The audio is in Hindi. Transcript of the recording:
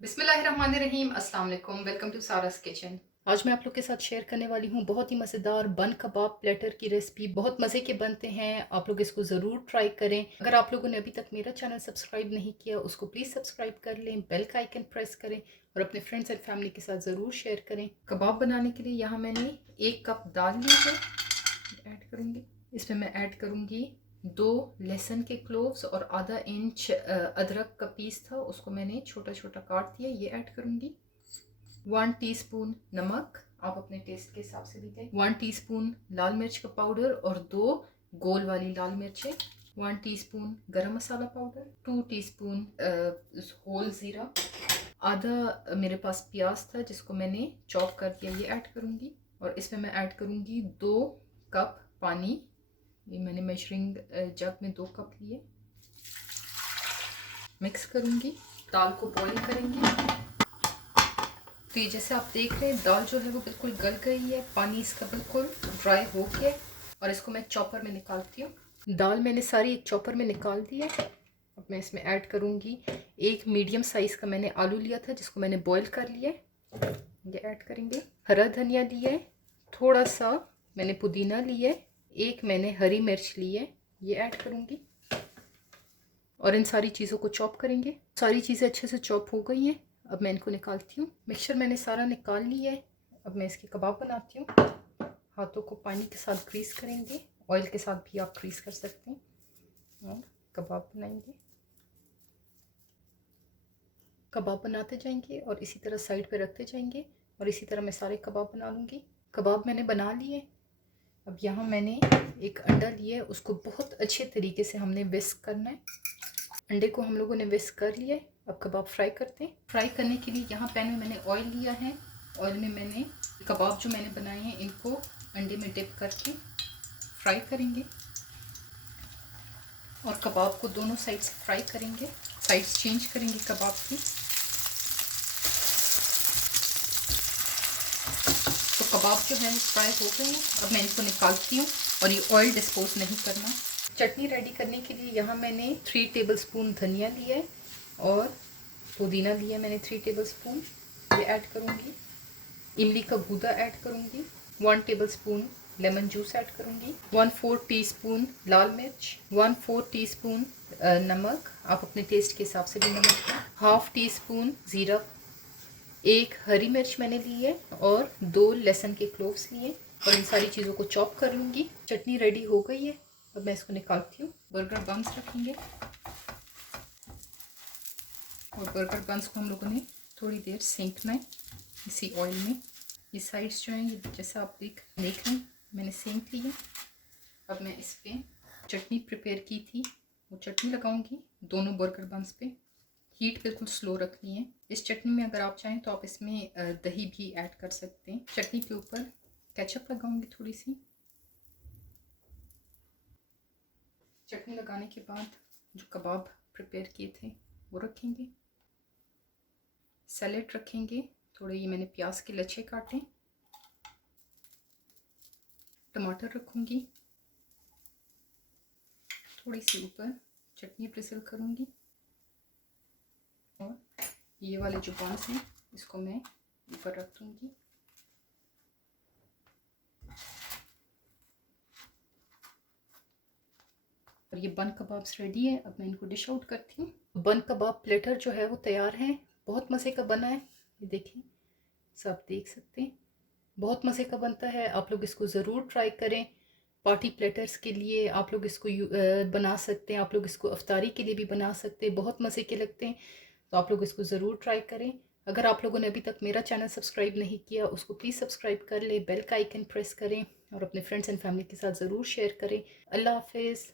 बिस्मिल्लाहिर्रहमानिर्रहीम। अस्सलाम वालेकुम। Welcome to Sara's kitchen. आज मैं आप लोग के साथ शेयर करने वाली हूँ बहुत ही मज़ेदार बन कबाब प्लेटर की रेसिपी। बहुत मज़े के बनते हैं, आप लोग इसको ज़रूर ट्राई करें। अगर आप लोगों ने अभी तक मेरा चैनल सब्सक्राइब नहीं किया उसको प्लीज़ सब्सक्राइब कर लें, बेल का आइकन प्रेस करें और अपने फ्रेंड्स एंड फैमिली के साथ ज़रूर शेयर करें। कबाब बनाने के लिए यहाँ मैंने 1 कप दाल ली है, ऐड करूँगी। इसमें मैं ऐड करूँगी 2 लहसुन के क्लोव्स और आधा इंच अदरक का पीस था, उसको मैंने छोटा छोटा काट दिया, ये ऐड करूँगी। 1 टीस्पून नमक, आप अपने टेस्ट के हिसाब से भी दें। 1 टीस्पून लाल मिर्च का पाउडर और 2 गोल वाली लाल मिर्चें। 1 टीस्पून गरम मसाला पाउडर। 2 टीस्पून होल ज़ीरा। आधा मेरे पास प्याज था जिसको मैंने चॉप कर दिया, ये ऐड करूँगी। और इसमें मैं ऐड करूँगी 2 कप पानी। ये मैंने मेजरिंग जग में 2 कप लिए। मिक्स करूँगी, दाल को बॉईल करेंगे। तो ये जैसे आप देख रहे हैं दाल जो है वो बिल्कुल गल गई है, पानी इसका बिल्कुल ड्राई हो गया और इसको मैं चॉपर में निकालती हूँ। दाल मैंने सारी एक चॉपर में निकाल दी है। अब मैं इसमें ऐड करूँगी 1 मीडियम साइज़ का मैंने आलू लिया था जिसको मैंने बॉईल कर लिया है, ये ऐड करेंगे। हरा धनिया लिया है, थोड़ा सा मैंने पुदीना लिया है, 1 मैंने हरी मिर्च ली है, ये ऐड करूँगी। और इन सारी चीज़ों को चॉप करेंगे। सारी चीज़ें अच्छे से चॉप हो गई हैं, अब मैं इनको निकालती हूँ। मिक्सचर मैंने सारा निकाल लिया है, अब मैं इसके कबाब बनाती हूँ। हाथों को पानी के साथ ग्रीस करेंगे, ऑयल के साथ भी आप ग्रीस कर सकते हैं और कबाब बनाएंगे। कबाब बनाते जाएंगे और इसी तरह साइड पे रखते जाएंगे और इसी तरह मैं सारे कबाब बना लूँगी। कबाब मैंने बना लिए। अब यहाँ मैंने एक अंडा लिया है, उसको बहुत अच्छे तरीके से हमने विस्क करना है। अंडे को हम लोगों ने विस्क कर लिया है, अब कबाब फ्राई करते हैं। फ्राई करने के लिए यहाँ पैन में मैंने ऑयल लिया है, ऑयल में मैंने कबाब जो मैंने बनाए हैं इनको अंडे में डिप करके फ्राई करेंगे और कबाब को दोनों साइड से फ्राई करेंगे, साइड्स चेंज करेंगे कबाब की। तो कबाब जो है वो फ्राई हो गए हैं, अब मैं इनको निकालती हूँ और ये ऑयल डिस्पोज नहीं करना। चटनी रेडी करने के लिए यहाँ मैंने 3 टेबलस्पून धनिया लिया है और पुदीना लिया मैंने 3 टेबलस्पून, ये ऐड करूँगी। इमली का गूदा ऐड करूँगी। 1 टेबलस्पून लेमन जूस ऐड करूँगी। 1/4 टीस्पून लाल मिर्च। 1/4 टीस्पून नमक, आप अपने टेस्ट के हिसाब से भी नमक दें। हाफ टी स्पून ज़ीरा। 1 हरी मिर्च मैंने ली है और 2 लहसुन के क्लोव्स लिए और इन सारी चीज़ों को चॉप कर लूँगी। चटनी रेडी हो गई है, अब मैं इसको निकालती हूँ। बर्गर बंस रखेंगे और बर्गर बंस को हम लोगों ने थोड़ी देर सेंकना है इसी ऑयल में। ये साइड्स जो हैं ये जैसा आप देख रहे हैं मैंने सेंक ली है। अब मैं इस पर चटनी प्रिपेयर की थी वो चटनी लगाऊंगी दोनों बर्गर बंस पे। हीट बिल्कुल स्लो रखनी है। इस चटनी में अगर आप चाहें तो आप इसमें दही भी ऐड कर सकते हैं। चटनी के ऊपर केचप लगाऊंगी थोड़ी सी। चटनी लगाने के बाद जो कबाब प्रिपेयर किए थे वो रखेंगे। सैलेड रखेंगे, थोड़े ये मैंने प्याज के लच्छे काटे। टमाटर रखूँगी, थोड़ी सी ऊपर चटनी प्रिसिल करूँगी और ये वाले जो बॉन्स हैं इसको मैं ऊपर रख दूँगी। और ये बन कबाब्स रेडी है, अब मैं इनको डिश आउट करती हूँ। बन कबाब प्लेटर जो है वो तैयार है, बहुत मज़े का बना है। ये देखें, सब देख सकते हैं, बहुत मज़े का बनता है। आप लोग इसको ज़रूर ट्राई करें। पार्टी प्लेटर्स के लिए आप लोग इसको बना सकते हैं, आप लोग इसको अफ्तारी के लिए भी बना सकते हैं, बहुत मज़े के लगते हैं। तो आप लोग इसको ज़रूर ट्राई करें। अगर आप लोगों ने अभी तक मेरा चैनल सब्सक्राइब नहीं किया उसको प्लीज़ सब्सक्राइब कर लें, बेल का आइकन प्रेस करें और अपने फ्रेंड्स एंड फैमिली के साथ ज़रूर शेयर करें। अल्लाह हाफिज़।